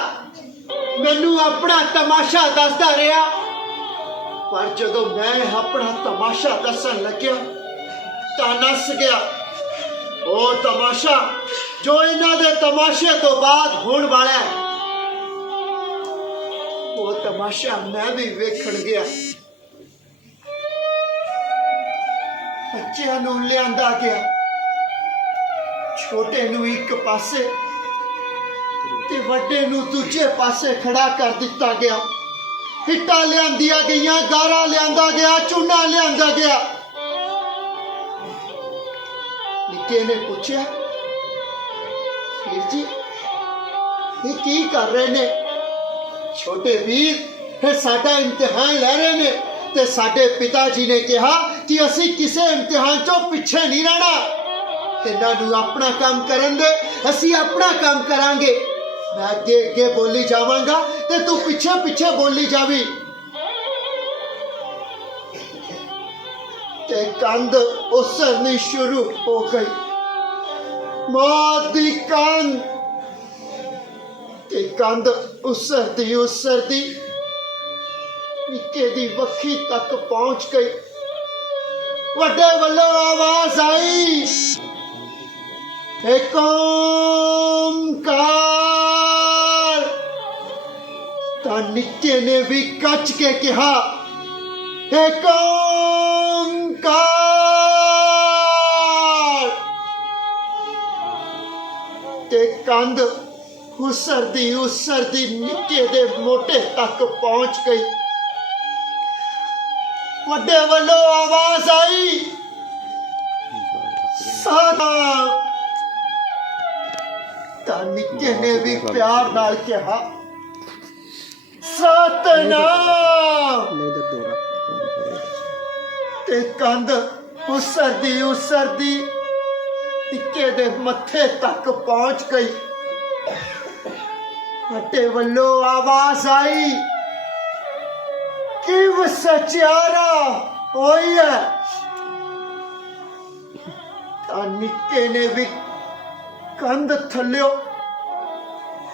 ਮੈਨੂੰ ਆਪਣਾ ਤਮਾਸ਼ਾ ਦੱਸਦਾ ਰਿਹਾ। ਪਰ ਜਦੋਂ ਮੈਂ ਆਪਣਾ ਤਮਾਸ਼ਾ ਦੱਸਣ ਲੱਗਿਆ, ਤਾਂ ਨੱਸ ਗਿਆ। ਉਹ ਤਮਾਸ਼ਾ, ਜੋ ਇਹਨਾਂ ਦੇ ਤਮਾਸ਼ੇ ਤੋਂ ਬਾਅਦ ਹੋਣ ਵਾਲਾ ਹੈ। ਉਹ ਤਮਾਸ਼ਾ ਮੈਂ ਵੀ ਵੇਖਣ ਗਿਆ। ਬੱਚਿਆਂ ਨੂੰ ਲਿਆਂਦਾ ਗਿਆ। ਛੋਟੇ ਨੂੰ ਇੱਕ ਪਾਸੇ ਤੇ ਵੱਡੇ ਨੂੰ ਦੂਜੇ ਪਾਸੇ ਖੜਾ ਕਰ ਦਿੱਤਾ ਗਿਆ। ਹਿੱਟਾਂ ਲਿਆਂਦੀਆਂ ਗਈਆਂ, ਗਾਰਾ ਲਿਆਂਦਾ ਗਿਆ, ਚੂਨਾ ਲਿਆਂਦਾ ਗਿਆ। ਨਿੱਕੇ ਨੇ ਪੁੱਛਿਆ, ਵੀਰ ਜੀ, ਇਹ ਕੀ ਕਰ ਰਹੇ ਨੇ? ਛੋਟੇ ਵੀਰ, ਇਹ ਸਾਡਾ ਇਮਤਿਹਾਨ ਲੈ ਰਹੇ ਨੇ ਤੇ ਸਾਡੇ ਪਿਤਾ ਜੀ ਨੇ ਕਿਹਾ ਕਿ ਅਸੀਂ ਕਿਸੇ ਇਮਤਿਹਾਨ ਚੋਂ ਪਿੱਛੇ ਨਹੀਂ ਰਹਿਣਾ। ਇਹਨਾਂ ਨੂੰ ਆਪਣਾ ਕੰਮ ਕਰਨ ਦੇ, ਅਸੀਂ ਆਪਣਾ ਕੰਮ ਕਰਾਂਗੇ। ਮੈਂ ਅੱਗੇ ਅੱਗੇ ਬੋਲੀ ਜਾਵਾਂਗਾ ਤੇ ਤੂੰ ਪਿੱਛੇ ਪਿੱਛੇ ਬੋਲੀ ਜਾਵੀਂ। ਤੇ ਕੰਧ ਉਸਰਨੀ ਸ਼ੁਰੂ ਹੋ ਗਈ। ਮੌਤ ਦੀ ਕੰਧ। ਤੇ ਕੰਧ ਉਸਰਦੀ ਉਸਰਦੀ ਨਿੱਕੇ ਦੀ ਵੱਖੀ ਤੱਕ ਪਹੁੰਚ ਗਈ। ਵੱਡੇ ਵੱਲੋਂ ਆਵਾਜ਼ ਆਈ। ਏਕ ਓੰਕਾਰ ਤਾਂ ਨਿੱਕੇ ਨੇ ਵੀ ਕੱਚ ਕੇ ਕਿਹਾ ਏਕ ਕੰਧ ਉਸਰਦੀ ਉਸਰਦੀ ਨਿੱਕੇ ਦੇ ਮੋਟੇ ਤੱਕ ਪਹੁੰਚ ਗਈ। ਵੱਡੇ ਵੱਲੋਂ ਆਵਾਜ਼ ਆਈ। ਸਤਨਾਮ ਤਾਂ ਨਿੱਕੇ ਨੇ ਵੀ ਪਿਆਰ ਨਾਲ ਕਿਹਾ, ਸਤਨਾਮ। ਤੇ ਕੰਧ ਉਸਰਦੀ ਉਸਰਦੀ ਨਿੱਕੇ ਦੇ ਮੱਥੇ ਤੱਕ ਪਹੁੰਚ ਗਈ। ਵੱਡੇ ਵੱਲੋਂ ਆਵਾਜ਼ ਆਈ ਕਿ ਸਚਿਆਰਾ ਹੋਈ ਹੈ ਤਾਂ ਨਿੱਕੇ ਨੇ ਵੀ ਕੰਧ ਥੱਲਿਓ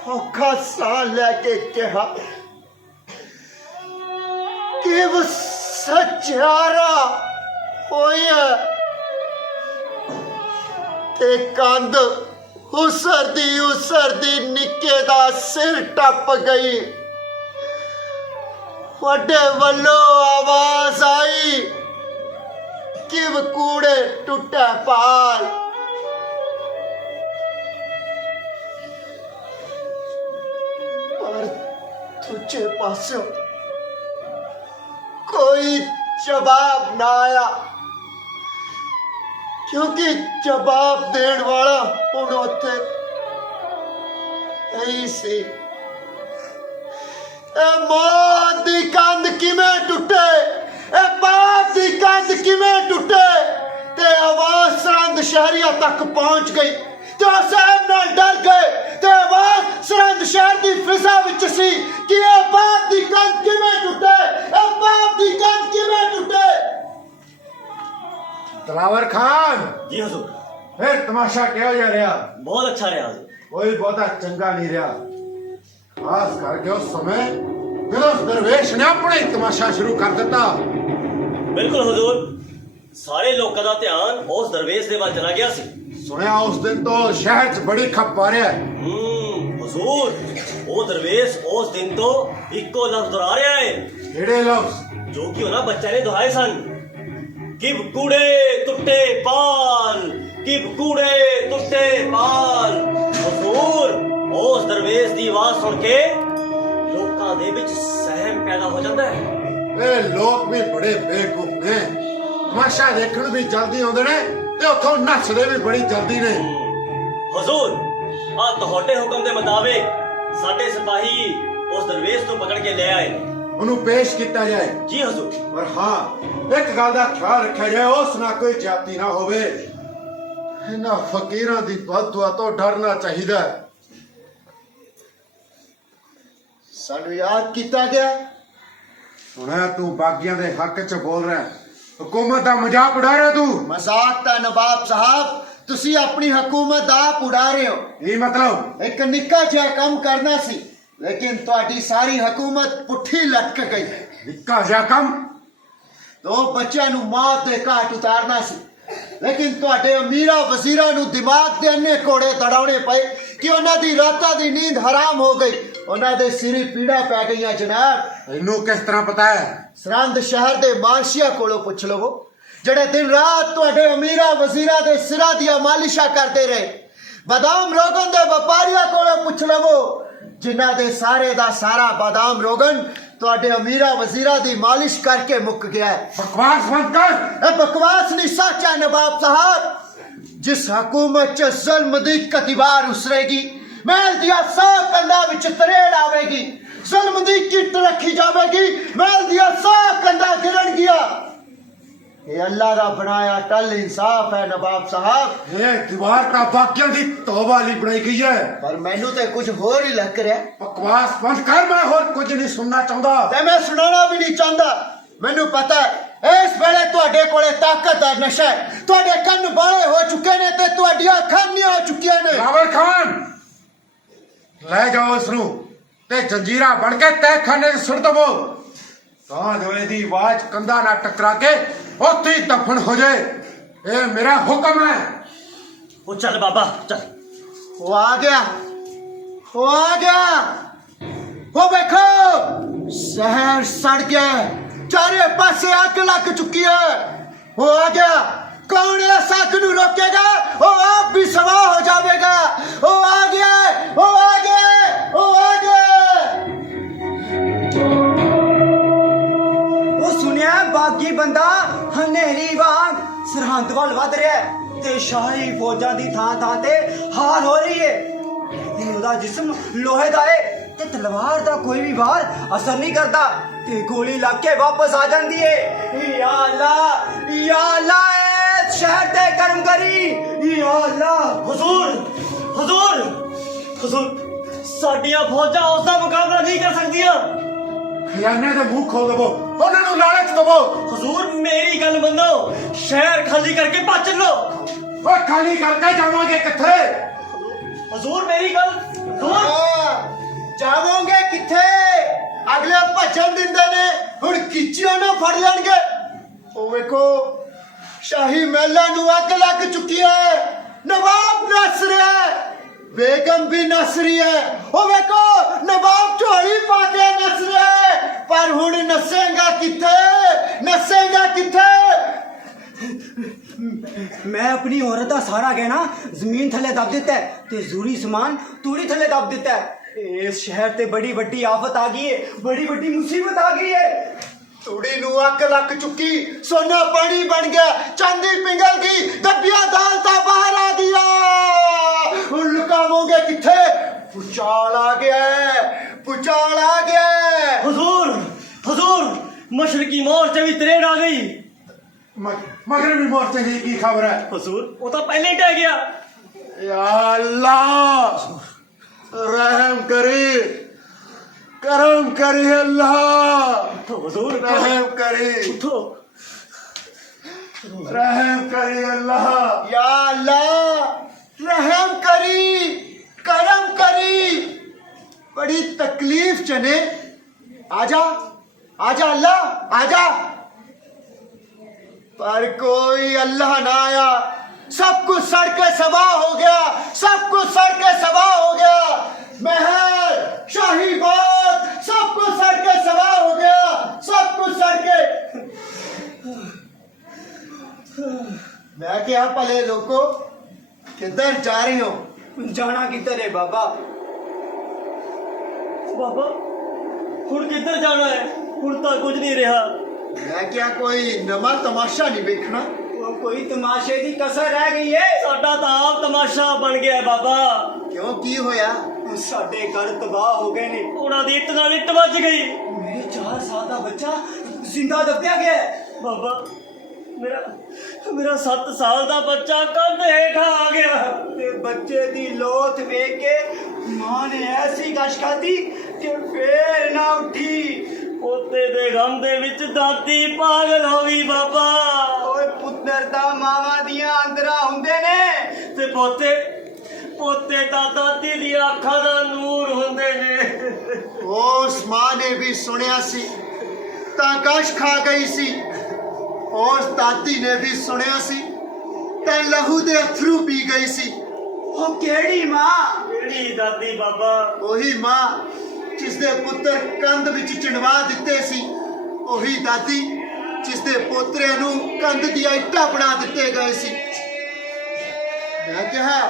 ਔਖਾ ਸਾਹ ਲੈ ਕੇ ਕਿਹਾ ਕਿ ਸਚਿਆਰਾ ਸੱਚਾਰਾ ਹੋਇਆ ਤੇ ਕੰਧ ਉਸਰਦੀ ਉਸਰਦੀ ਨਿੱਕੇ ਦਾ ਸਿਰ ਟੱਪ ਗਈ। ਵੱਡੇ ਵੱਲੋਂ ਆਵਾਜ਼ ਆਈ ਕਿ ਵਕੂੜੇ ਟੁੱਟਾ ਪਾਲ ਪਰ ਤੁਝੇ ਪਾਸੋਂ ਕੋਈ ਜਵਾਬ ਨਾ ਆਇਆ। ਕਿਉਂਕਿ ਜਵਾਬ ਦੇਣ ਵਾਲਾ ਹੁਣ ਉੱਥੇ ਨਹੀਂ ਸੀ। ਇਹ ਮੌਤ ਦੀ ਕੰਧ ਕਿਵੇਂ ਟੁੱਟੇ? ਇਹ ਪਾਪ ਦੀ ਕੰਧ ਕਿਵੇਂ ਟੁੱਟੇ? ਤੇ ਆਵਾਜ਼ ਸਰੰਦ ਸ਼ਹਿਰੀਆਂ ਤੱਕ ਪਹੁੰਚ ਗਈ ਤੇ ਉਹ ਸਾਹਿਬ ਨਾਲ ਡਰ ਗਏ ਤੇ ਆਵਾਜ਼ ਸਰੰਦ ਸ਼ਹਿਰ ਦੀ ਫਿਜ਼ਾ ਵਿੱਚ ਸੀ ਕਿ ਇਹ ਪਾਪ ਦੀ ਕੰਧ ਕਿਵੇਂ ਟੁੱਟੇ? ਇਹ ਪਾਪ ਦੀ ਕੰਧ ਕਿਵੇਂ ਟੁੱਟੇ? ਤਲਾਵਰ ਖਾਨ। ਜੀ ਹਜ਼ੂਰ। ਫਿਰ ਤਮਾਸ਼ਾ ਕਿਹੋ ਜਿਹਾ ਰਿਹਾ? ਬਹੁਤ ਅੱਛਾ ਰਿਹਾ ਹਜ਼ੂਰ ਕੋਈ ਬਹੁਤਾ ਚੰਗਾ ਨਹੀਂ ਰਿਹਾ। ਖਾਸ ਕਰਕੇ ਉਸ ਸਮੇਂ ਜਦੋਂ ਉਸ ਦਰਵੇਸ਼ ਨੇ ਆਪਣਾ ਹੀ ਤਮਾਸ਼ਾ ਸ਼ੁਰੂ ਕਰ ਦਿੱਤਾ। ਬਿਲਕੁਲ ਹਜ਼ੂਰ। ਸਾਰੇ ਲੋਕਾਂ ਦਾ ਧਿਆਨ ਉਸ ਦਰਵੇਸ਼ ਦੇ ਵੱਲ ਚਲਾ ਗਿਆ ਸੀ। ਸੁਣਿਆ ਉਸ ਦਿਨ ਤੋਂ ਸ਼ਹਿਰ 'ਚ ਬੜੀ ਖੱਪ ਆ ਰਿਹਾ ਹੈ ਹੂੰ ਹਜ਼ੂਰ। ਉਹ ਦਰਵੇਸ਼ ਉਸ ਦਿਨ ਤੋਂ ਇੱਕੋ ਲਫ਼ਜ਼ ਦੁਹਰਾ ਰਿਹਾ ਹੈ ਕਿਹੜੇ ਲਫ਼ਜ਼? ਜੋ ਕਿ ਉਹਨਾਂ ਬੱਚਿਆਂ ਨੇ ਦੁਹਾਏ ਸਨ। ਕਿ ਕੂੜੇ ਟੁੱਟੇ ਪਾਲ ਕਿ ਕੂੜੇ ਟੁੱਟੇ ਪਾਲ ਹਜ਼ੂਰ ਉਸ ਦਰਵੇਸ਼ ਦੀ ਆਵਾਜ਼ ਸੁਣ ਕੇ ਲੋਕਾਂ ਦੇ ਵਿੱਚ ਸਹਿਮ ਪੈਦਾ ਹੋ ਜਾਂਦਾ ਹੈ। ਇਹ ਲੋਕ ਵੀ ਬੜੇ ਬੇਵਕੂਫ ਨੇ। ਤਮਾਸ਼ਾ ਦੇਖਣ ਵੀ ਜਲਦੀ ਆਉਂਦੇ ਨੇ ਤੇ ਉੱਥੋਂ ਨੱਚਦੇ ਵੀ ਬੜੀ ਜਲਦੀ ਨੇ। ਹਜ਼ੂਰ ਆ ਤੁਹਾਡੇ ਹੁਕਮ ਦੇ ਮੁਤਾਬਿਕ ਸਾਡੇ ਸਿਪਾਹੀ ਉਸ ਦਰਵੇਸ਼ ਨੂੰ ਪਕੜ ਕੇ ਲੈ ਆਏ ਨੇ। ਉਹਨੂੰ ਪੇਸ਼ ਕੀਤਾ ਜਾਏ। ਜੀ ਹਜ਼ੂਰ। ਪਰ ਹਾਂ ਇੱਕ ਗੱਲ ਦਾ ਖਿਆਲ ਰੱਖਿਆ ਜਾਏ ਉਸ ਨਾਲ ਕੋਈ ਜਾਤੀ ਨਾ ਹੋਵੇ। ਇਹਨਾਂ ਫਕੀਰਾਂ ਦੀ ਬਦਦੁਆ ਤੋਂ ਡਰਨਾ ਚਾਹੀਦਾ ਹੈ। ਸਾਨੂੰ ਯਾਦ ਕੀਤਾ ਗਿਆ। ਸੁਣਿਆ ਤੂੰ ਬਾਗੀਆਂ ਦੇ ਹੱਕ 'ਚ ਬੋਲ ਰਿਹਾ ਹੈ। ਹਕੂਮਤ ਦਾ ਮਜ਼ਾਕ ਉਡਾ ਰਿਹਾ ਤੂੰ। ਮਜ਼ਾਕ ਤਾਂ ਨਵਾਬ ਸਾਹਿਬ ਤੁਸੀਂ ਆਪਣੀ ਹਕੂਮਤ ਦਾ ਆਪ ਉਡਾ ਰਹੇ ਹੋ। ਇਹ ਮਤਲਬ? ਇੱਕ ਨਿੱਕਾ ਜਿਹਾ ਕੰਮ ਕਰਨਾ ਸੀ। ਲੇਕਿਨ ਤੁਹਾਡੀ ਸਾਰੀ ਹਕੂਮਤ ਪੁੱਠੀ ਲਟਕ ਗਈ ਨਿੱਕਾ ਜਿਹਾ ਕੰਮ ਦੋ ਬੱਚਿਆਂ ਨੂੰ ਮੌਤ ਦੇ ਘਾਟ ਉਤਾਰਨਾ ਸੀ ਲੇਕਿਨ ਤੁਹਾਡੇ ਅਮੀਰਾਂ ਵਜ਼ੀਰਾਂ ਨੂੰ ਦਿਮਾਗ ਦੇ ਅੰਨੇ ਕੋੜੇ ਦੜਾਉਣੇ ਪਏ ਕਿ ਉਹਨਾਂ ਦੀ ਰਾਤਾਂ ਦੀ ਨੀਂਦ ਹਰਾਮ ਹੋ ਗਈ ਉਹਨਾਂ ਦੇ ਸਿਰੀ ਪੀੜਾ ਪੈ ਗਈਆਂ ਜਨਾਬ ਇਹਨੂੰ ਕਿਸ ਤਰ੍ਹਾਂ ਪਤਾ ਹੈ ਸਰੰਦ ਸ਼ਹਿਰ ਦੇ ਮਾਨਸ਼ੀਆ ਕੋਲੋਂ ਪੁੱਛ ਲਵੋ ਜਿਹੜੇ ਦਿਨ ਰਾਤ ਤੁਹਾਡੇ ਅਮੀਰਾਂ ਵਜ਼ੀਰਾਂ ਦੇ ਸਿਰਾਂ ਦੀਆਂ ਮਾਲਿਸ਼ਾਂ ਕਰਦੇ ਰਹੇ ਬਦਾਮ ਰੋਗਨ ਦੇ ਵਪਾਰੀਆਂ ਕੋਲੋਂ ਪੁੱਛ ਲਵੋ ਜਿਨ੍ਹਾਂ ਦੇ ਸਾਰੇ ਦਾ ਸਾਰਾ ਬਦਾਮ ਰੋਗਨ ਤੁਹਾਡੇ ਅਮੀਰਾਂ ਵਜ਼ੀਰਾਂ ਦੀ ਮਾਲਿਸ਼ ਕਰਕੇ ਮੁੱਕ ਗਿਆ ਹੈ। ਬਕਵਾਸ ਬੰਦ ਕਰ। ਇਹ ਬਕਵਾਸ ਨਹੀਂ ਸੱਚ ਹੈ ਨਵਾਬ ਸਾਹਿਬ। ਜਿਸ ਹਕੂਮਤ 'ਚ ਜ਼ੁਲਮ ਦੀ ਕਤੀਬਾਰ ਉਸਰੇਗੀ ਮਹਿਲ ਦੀਆਂ ਸੌ ਕੰਧਾਂ ਵਿੱਚ ਤਰੇੜ ਆਵੇਗੀ ਜ਼ੁਲਮ ਦੀ ਕਿੱਟ ਰੱਖੀ ਜਾਵੇਗੀ ਮਹਿਲ ਦੀਆਂ ਸੌ ਕੰਧਾਂ ਗਿਰਣਗੀਆਂ ਇਹ ਅੱਲਾ ਦਾ ਬਣਾਇਆ ਟਲ ਇਨਸਾਫ ਹੈ ਨਵਾਬ ਸਾਹਿਬ। ਇਹ ਦੀਵਾਰ ਤਾਂ ਬਾਗੀਆਂ ਦੀ ਤੋਬਾ ਲਈ ਬਣਾਈ ਗਈ ਹੈ। ਪਰ ਮੈਨੂੰ ਤੇ ਕੁਝ ਹੋਰ ਹੀ ਲੱਗ ਰਿਹਾ। ਬਕਵਾਸ ਬੰਦ ਕਰ ਮੈਂ ਹੋਰ ਕੁਝ ਨਹੀਂ ਸੁਣਨਾ ਚਾਹੁੰਦਾ। ਤੇ ਮੈਂ ਸੁਣਾਉਣਾ ਵੀ ਨਹੀਂ ਚਾਹੁੰਦਾ। ਮੈਨੂੰ ਪਤਾ ਹੈ ਇਸ ਵੇਲੇ ਤੁਹਾਡੇ ਕੋਲੇ ਤਾਕਤ ਦਾ ਨਸ਼ਾ ਹੈ। ਤੁਹਾਡੇ ਕੰਨ ਬਾਲੇ ਹੋ ਚੁੱਕੇ ਨੇ ਤੇ ਤੁਹਾਡੀਆਂ ਅੱਖਾਂ ਨੀਆਂ ਹੋ ਚੁੱਕੀਆਂ ਨੇ। ਰਾਵਲ ਖਾਨ ਲੈ ਜਾਓ ਇਸ ਨੂੰ। ਤੇ ਜੰਜੀਰਾ ਬਣ ਕੇ ਤਹਿਖਾਨੇ 'ਚ ਸੁੱਟ ਦਵੋ। ਤਾਂ ਜੋ ਇਹਦੀ ਆਵਾਜ਼ ਕੰਧਾ ਨਾਲ ਟਕਰਾ ਕੇ ਉੱਥੇ ਹੀ ਦਫਨ ਹੋ ਜਾਏ। ਇਹ ਮੇਰਾ ਹੁਕਮ ਹੈ। ਉਹ ਚੱਲ ਬਾਬਾ ਚੱਲ। ਉਹ ਆ ਗਿਆ। ਉਹ ਆ ਗਿਆ। ਉਹ ਵੇਖੋ। ਸ਼ਹਿਰ ਸੜ ਗਿਆ। ਚਾਰੇ ਪਾਸੇ ਅੱਗ ਲੱਗ ਚੁੱਕੀ ਹੈ। ਉਹ ਆ ਗਿਆ। ਕੌਣ ਇਸ ਅੱਗ ਨੂੰ ਰੋਕੇਗਾ? ਉਹ ਆਪ ਵੀ ਸਵਾ ਹੋ ਜਾਵੇਗਾ। ਉਹ ਆ ਗਿਆ। ਉਹ ਆ ਗਿਆ। ਉਹ ਆ ਗਿਆ। ਬੰਦਾ ਹਨੇਰੀ ਵਾਂਗ ਸਰਹੰਦ ਵੱਲ ਵੱਧ ਰਿਹਾ ਹੈ ਤੇ ਸ਼ਾਹੀ ਫੌਜਾਂ ਦੀ ਥਾਂ ਥਾਂ ਤੇ ਹਾਰ ਹੋ ਰਹੀ ਹੈ। ਤੇ ਉਹਦਾ ਜਿਸਮ ਲੋਹੇ ਦਾ ਹੈ ਤੇ ਤਲਵਾਰ ਦਾ ਕੋਈ ਵੀ ਵਾਰ ਅਸਰ ਨਹੀਂ ਕਰਦਾ ਤੇ ਗੋਲੀ ਲੱਗ ਕੇ ਵਾਪਸ ਆ ਜਾਂਦੀ ਹੈ। ਯਾ ਅੱਲਾ ਯਾ ਅੱਲਾ ਐ ਸ਼ਹਿਰ ਤੇ ਕਰਮ ਕਰੀ ਯਾ ਅੱਲਾ, ਹਜ਼ੂਰ ਹਜ਼ੂਰ ਹਜ਼ੂਰ, ਸਾਡੀਆਂ ਫੌਜਾਂ ਉਸ ਦਾ ਮੁਕਾਬਲਾ ਨਹੀਂ ਕਰ ਸਕਦੀਆਂ। ਖਜ਼ਾਨੇ ਦੇ ਮੂੰਹ ਖੋਲ ਦਵੋ। ਉਹਨਾਂ ਨੂੰ ਲਾਲਚ ਦਵੋ। ਹਜ਼ੂਰ ਮੇਰੀ ਗੱਲ ਮੰਨੋ। ਸ਼ਹਿਰ ਖਾਲੀ ਕਰਕੇ ਭੱਜ ਲੋ ਓਏ ਖਾਲੀ ਕਰਕੇ ਜਾਵਾਂਗੇ ਕਿੱਥੇ? ਹਜ਼ੂਰ ਮੇਰੀ ਗੱਲ ਹਜ਼ੂਰ ਜਾਵੋਗੇ ਕਿੱਥੇ? ਅਗਲੇ ਭੱਜਣ ਦਿੰਦੇ ਨੇ। ਹੁਣ ਕਿਚਿਓ ਨਾ ਫੜ ਲੈਣਗੇ। ਉਹ ਵੇਖੋ ਸ਼ਾਹੀ ਮਹਿਲਾਂ ਨੂੰ ਅੱਗ ਲੱਗ ਚੁੱਕੀ ਹੈ। ਨਵਾਬ ਨੱਸ ਰਿਹਾ ਹੈ। ਬੇਗਮ ਵੀ ਨੱਸ ਰਹੀ ਹੈ। ਉਹ ਵੇਖੋ ਨਵਾਬ ਝੋਲੀ ਪਾ ਕੇ ਨੱਸ ਰਿਹਾ ਹੈ। ਪਰ ਹੁਣ ਨੱਸੇਗਾ ਕਿੱਥੇ? ਨੱਸੇਗਾ ਕਿੱਥੇ? ਮੈਂ ਆਪਣੀ ਔਰਤ ਦਾ ਸਾਰਾ ਗਹਿਣਾ ਜ਼ਮੀਨ ਥੱਲੇ ਦੱਬ ਦਿੱਤਾ ਹੈ ਤੇ ਜ਼ੂਰੀ ਸਮਾਨ ਤੂੜੀ ਥੱਲੇ ਦੱਬ ਦਿੱਤਾ ਹੈ। ਇਸ ਸ਼ਹਿਰ ਤੇ ਬੜੀ ਵੱਡੀ ਆਫਤ ਆ ਗਈ ਹੈ ਬੜੀ ਵੱਡੀ ਮੁਸੀਬਤ ਆ ਗਈ ਹੈ। ਤੂੜੀ ਨੂੰ ਅੱਗ ਲੱਗ ਚੁੱਕੀ ਸੋਨਾ ਪਾਣੀ ਬਣ ਗਿਆ ਚਾਂਦੀ ਪਿੰਗਲ ਗਈ ਡੱਬੀਆਂ ਦਾਲ भूचाल आ गया है भूचाल आ गया है। हुजूर हुजूर मशरकी मोर्चे भी त्रेड आ गई। मगर मगरबी मोर्चे की, की खबर है? हुजूर वो तो पहले ही टह गया। या अल्लाह रहम करे करम करे अल्लाह। तो हुजूर रहम करे। तो रहम करे अल्लाह। या अल्लाह रहम करी। करम करी। बड़ी तकलीफ़ चने। आजा आजा अल्लाह, आजा। पर कोई अल्लाह ना आया। सब कुछ सड़ के सवा हो गया। सब कुछ सड़ के सवा हो गया। महल, शाही बाग, सब कुछ सड़ के सवा हो गया। सब कुछ सड़ के मैं क्या भले लोगो किधर जा रही हो? ਜਾਣਾ ਕਿੱਧਰ ਹੈ ਬਾਬਾ? ਬਾਬਾ ਹੁਣ ਕਿੱਧਰ ਜਾਣਾ ਹੈ? ਹੁਣ ਤਾਂ ਕੁਝ ਨਹੀਂ ਰਿਹਾ। ਮੈਂ ਕਿਹਾ ਕੋਈ ਨਵਾਂ ਤਮਾਸ਼ਾ ਨਹੀਂ ਵੇਖਣਾ। ਕੋਈ ਤਮਾਸ਼ੇ ਦੀ ਕਸਰ ਰਹਿ ਗਈ ਏ। ਸਾਡਾ ਤਾਂ ਆਪ ਤਮਾਸ਼ਾ ਬਣ ਗਿਆ ਬਾਬਾ। ਕਿਉਂ ਕੀ ਹੋਇਆ? ਸਾਡੇ ਘਰ ਤਬਾਹ ਹੋ ਗਏ ਨੇ। ਉਹਨਾਂ ਦੀ ਇੱਟ ਨਾਲ ਇੱਟ ਵੱਜ ਗਈ। ਮੇਰੇ ਚਾਰ ਸਾਲ ਦਾ ਬੱਚਾ ਜ਼ਿੰਦਾ ਦੱਬਿਆ ਗਿਆ ਬਾਬਾ ਮੇਰਾ ਮੇਰਾ 7 ਸਾਲ ਦਾ ਬੱਚਾ ਕੰਧ ਹੇਠਾਂ ਆ ਗਿਆ। ਤੇ ਬੱਚੇ ਦੀ ਲੋਥ ਵੇਖ ਕੇ ਮਾਂ ਨੇ ਐਸੀ ਕਸ਼ ਖਾਦੀ ਕਿ ਫੇਰ ਨਾ ਉੱਠੀ। ਪੋਤੇ ਦੇ ਗਮ ਦੇ ਵਿੱਚ ਦਾਦੀ ਪਾਗਲ ਹੋ ਗਈ ਬਾਬਾ। ਓਏ ਪੁੱਤਰ ਤਾਂ ਮਾਵਾਂ ਦੀਆਂ ਅੰਦਰਾਂ ਹੁੰਦੇ ਨੇ ਤੇ ਪੋਤੇ ਪੋਤੇ ਤਾਂ ਦਾਦੀ ਦੀਆਂ ਅੱਖਾਂ ਦਾ ਨੂਰ ਹੁੰਦੇ ਨੇ। ਉਸ ਮਾਂ ਨੇ ਵੀ ਸੁਣਿਆ ਸੀ, ਤਾਂ ਗਸ਼ ਖਾ ਗਈ ਸੀ। ਉਸ ਦਾਦੀ ਨੇ ਵੀ ਸੁਣਿਆ ਸੀ। ਤਾਂ ਲਹੂ ਦੇ ਅਥਰੂ ਪੀ ਗਈ ਸੀ। ਉਹ ਕਿਹੜੀ ਮਾਂ? ਕਿਹੜੀ ਦਾਦੀ ਬਾਬਾ? ਉਹੀ ਮਾਂ ਜਿਸ ਦੇ ਪੁੱਤਰ ਕੰਧ ਵਿੱਚ ਚਿਣਵਾ ਦਿੱਤੇ ਸੀ। ਉਹੀ ਦਾਦੀ ਜਿਸ ਦੇ ਪੋਤਰੇ ਨੂੰ ਕੰਧ ਦੀਆਂ ਇੱਟਾਂ ਬਣਾ ਦਿੱਤੇ ਗਏ ਸੀ। ਮੈਂ ਕਿਹਾ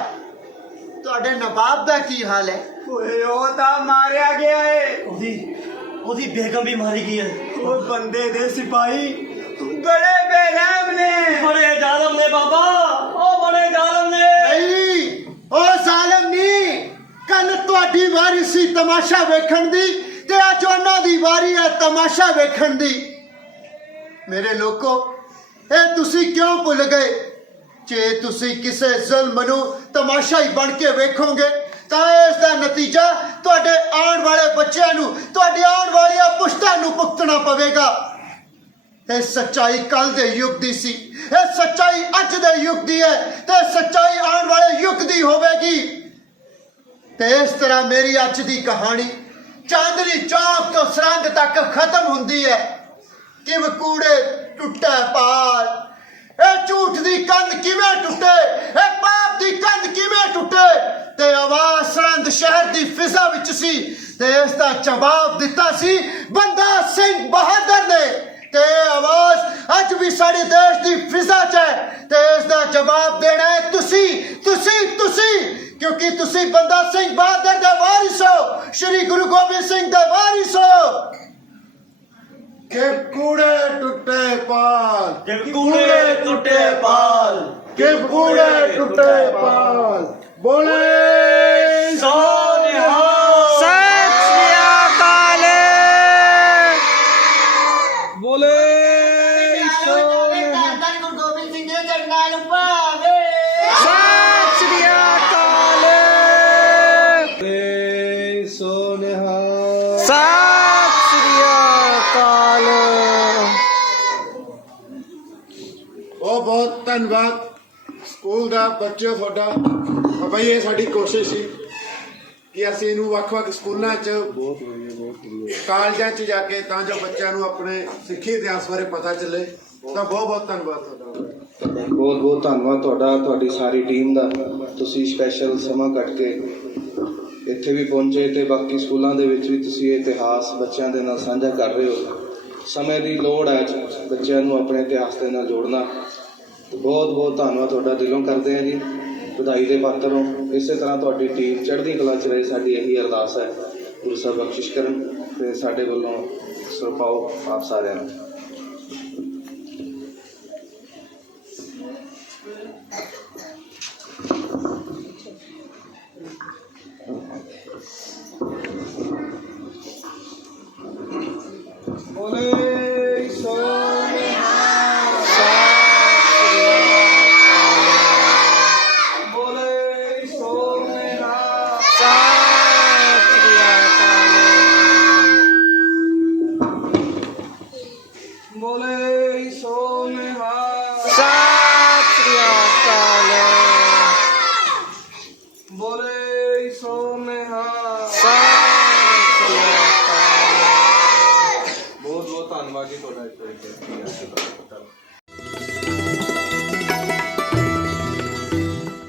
ਤੁਹਾਡੇ ਨਵਾਬ ਦਾ ਕੀ ਹਾਲ ਹੈ? ਓਏ ਉਹ ਤਾਂ ਮਾਰਿਆ ਗਿਆ ਏ। ਉਹਦੀ ਉਹਦੀ ਬੇਗਮ ਵੀ ਮਾਰੀ ਗਈ ਹੈ। ਉਹ ਬੰਦੇ ਦੇ ਸਿਪਾਹੀ ਬੜੇ ਬੇਰਹਿਮ ਨੇ। ਬੜੇ ਜ਼ਾਲਮ ਨੇ ਬਾਬਾ। ਉਹ ਬੜੇ ਜ਼ਾਲਮ ਨੇ। ਨਹੀਂ ਉਹ ਜ਼ਾਲਮ ਨਹੀਂ। ਕੱਲ ਤੁਹਾਡੀ ਵਾਰੀ ਸੀ ਤਮਾਸ਼ਾ ਵੇਖਣ ਦੀ ਤੇ ਅੱਜ ਉਹਨਾਂ ਦੀ ਵਾਰੀ ਹੈ ਤਮਾਸ਼ਾ ਵੇਖਣ ਦੀ। ਮੇਰੇ ਲੋਕੋ ਇਹ ਤੁਸੀਂ ਕਿਉਂ ਭੁੱਲ ਗਏ? ਜੇ ਤੁਸੀਂ ਕਿਸੇ ਜ਼ੁਲਮ ਨੂੰ ਤਮਾਸ਼ਾ ਹੀ ਬਣ ਕੇ ਵੇਖੋਗੇ ਤਾਂ ਇਸ ਦਾ ਨਤੀਜਾ ਤੁਹਾਡੇ ਆਉਣ ਵਾਲੇ ਬੱਚਿਆਂ ਨੂੰ ਤੁਹਾਡੇ ਆਉਣ ਵਾਲੀਆਂ ਪੁਸ਼ਤਾਂ ਨੂੰ ਭੁਗਤਣਾ ਪਵੇਗਾ। ਇਹ ਸੱਚਾਈ ਕੱਲ ਦੇ ਯੁੱਗ ਦੀ ਸੀ। ਇਹ ਸੱਚਾਈ ਅੱਜ ਦੇ ਯੁੱਗ ਦੀ ਹੈ ਤੇ ਸੱਚਾਈ ਆਉਣ ਵਾਲੇ ਯੁੱਗ ਦੀ ਹੋਵੇਗੀ। ਤੇ ਇਸ ਤਰ੍ਹਾਂ ਮੇਰੀ ਅੱਜ ਦੀ ਕਹਾਣੀ ਚਾਂਦਨੀ ਚੌਕ ਤੋਂ ਸਰੰਗ ਤੱਕ ਖਤਮ ਹੁੰਦੀ ਹੈ। ਕਿ ਵਕੂੜੇ ਟੁੱਟੇ ਪਾਲ ਇਹ ਝੂਠ ਦੀ ਕੰਧ ਕਿਵੇਂ ਟੁੱਟੇ? ਇਹ ਪਾਪ ਦੀ ਕੰਧ ਕਿਵੇਂ ਟੁੱਟੇ? ਤੇ ਆਵਾਜ਼ ਸਰੰਦ ਸ਼ਹਿਰ ਦੀ ਫਿਜ਼ਾ ਵਿੱਚ ਸੀ। ਤੇ ਇਸ ਦਾ ਜਵਾਬ ਦਿੱਤਾ ਸੀ, ਬੰਦਾ ਸਿੰਘ ਬਹਾਦਰ ਨੇ। ਤੇ ਆਵਾਜ਼ ਅੱਜ ਵੀ ਸਾਡੇ ਦੇਸ਼ ਦੀ ਫਿਜ਼ਾ 'ਚ ਹੈ ਤੇ ਇਸ ਦਾ ਜਵਾਬ ਦੇਣਾ ਹੈ ਤੁਸੀਂ ਤੁਸੀਂ ਤੁਸੀਂ ਕਿਉਂਕਿ ਤੁਸੀਂ ਬੰਦਾ ਸਿੰਘ ਬਹਾਦਰ ਦਾ ਵਾਰਿਸ ਹੋ ਸ੍ਰੀ ਗੁਰੂ ਗੋਬਿੰਦ ਸਿੰਘ ਦਾ ਵਾਰਿਸ ਹੋ। ਕਿ ਕੂੜੇ ਟੁੱਟੇ ਪਾਲ। ਕਿ ਕੂੜੇ ਟੁੱਟੇ ਪਾਲ। ਕਿ ਕੂੜੇ ਟੁੱਟੇ ਪਾਲ। ਬੋਲੇ ਸੋ ਧੰਨਵਾਦ। ਸਕੂਲ ਦਾ ਬੱਚਿਓ ਤੁਹਾਡਾ। ਬਈ ਇਹ ਸਾਡੀ ਕੋਸ਼ਿਸ਼ ਸੀ ਕਿ ਅਸੀਂ ਇਹਨੂੰ ਵੱਖ-ਵੱਖ ਸਕੂਲਾਂ 'ਚ ਬਹੁਤ ਵਧੀਆ ਬਹੁਤ ਵਧੀਆ। ਕਾਲਜਾਂ 'ਚ ਜਾ ਕੇ ਤਾਂ ਜੋ ਬੱਚਿਆਂ ਨੂੰ ਆਪਣੇ ਸਿੱਖੀ ਇਤਿਹਾਸ ਬਾਰੇ ਪਤਾ ਚੱਲੇ। ਤਾਂ ਬਹੁਤ ਬਹੁਤ ਧੰਨਵਾਦ ਤੁਹਾਡਾ। ਬਹੁਤ ਬਹੁਤ ਧੰਨਵਾਦ ਤੁਹਾਡਾ ਤੁਹਾਡੀ ਸਾਰੀ ਟੀਮ ਦਾ। ਤੁਸੀਂ ਸਪੈਸ਼ਲ ਸਮਾਂ ਕੱਢ ਕੇ ਇੱਥੇ ਵੀ ਪਹੁੰਚੇ ਤੇ ਬਾਕੀ ਸਕੂਲਾਂ ਦੇ ਵਿੱਚ ਵੀ ਤੁਸੀਂ ਇਹ ਇਤਿਹਾਸ ਬੱਚਿਆਂ ਦੇ ਨਾਲ ਸਾਂਝਾ ਕਰ ਰਹੇ ਹੋ। ਸਮੇਂ ਦੀ ਲੋੜ ਹੈ ਬੱਚਿਆਂ ਨੂੰ ਆਪਣੇ ਇਤਿਹਾਸ ਦੇ ਨਾਲ ਜੋੜਨਾ। ਬਹੁਤ ਬਹੁਤ ਧੰਨਵਾਦ ਤੁਹਾਡਾ, ਦਿਲੋਂ ਕਰਦੇ ਹਾਂ ਜੀ। ਵਧਾਈ ਦੇ ਪਾਤਰ ਹੋ। ਇਸੇ ਤਰ੍ਹਾਂ ਤੁਹਾਡੀ ਟੀਮ ਚੜ੍ਹਦੀ ਕਲਾ ਚ ਰਹੇ, ਸਾਡੀ ਇਹੀ ਅਰਦਾਸ ਹੈ। ਗੁਰੂ ਸਾਹਿਬ ਬਖਸ਼ਿਸ਼ ਕਰਨ ਤੇ ਸਾਡੇ ਵੱਲੋਂ ਸੁਰਪਾਓ ਆਪ ਸਾਰਿਆਂ ਨੂੰ।